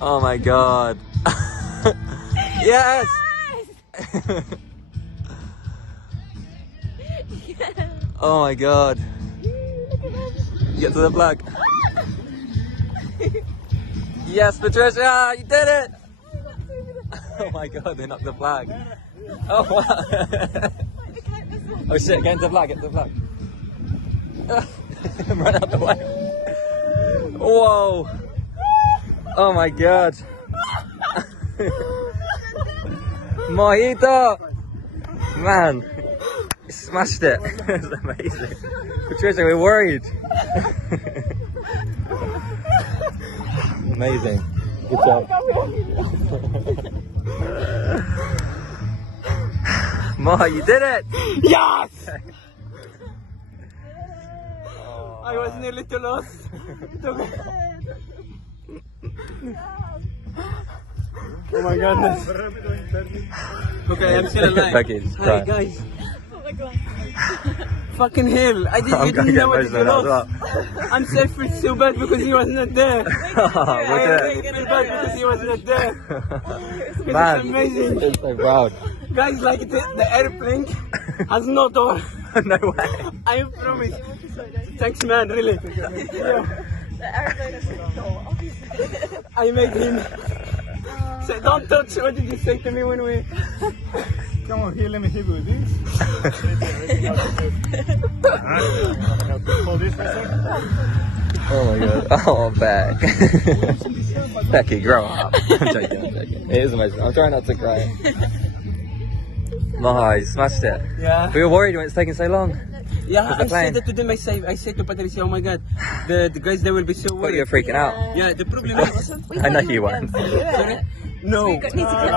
Oh my god. Yes! Oh my god. Get to the flag. Yes, Patricia, you did it! Oh my god, they knocked the flag. Oh wow. Oh shit, get into the flag, get to the flag. Run out the way. Whoa. Oh my god. Mojito! Man, you smashed it. It's amazing. Patricia, we're worried. Amazing. Good job. Mo, you did it! Yes! I was nearly too lost. Oh my goodness. Okay, I'm still alive. Becky's Hi crying. guys. Oh my god. Fucking hell. I didn't know what to do. I'm selfish so bad because he was not there. I feel bad because he was not there. Man, it's amazing. it's so proud. Guys, like the airplane has no door. No way. I promise. Thanks man, really. The airplane has no door, obviously. I made him say, don't touch. What did you say to me when we... Come on, here, let me hit you with this. Hold this for a second. Oh my god. Oh, Beck. Becky, grow up. I'm joking, I'm joking. It is amazing. I'm trying not to cry. Maha, you smashed it. Yeah. We were worried when it's taking so long. Yeah, the I plane. said that to them. I said to Patricia, oh my god, the guys, they will be so But worried. you were freaking out. Yeah, the problem is... I know you weren't. Sorry? No. We need to get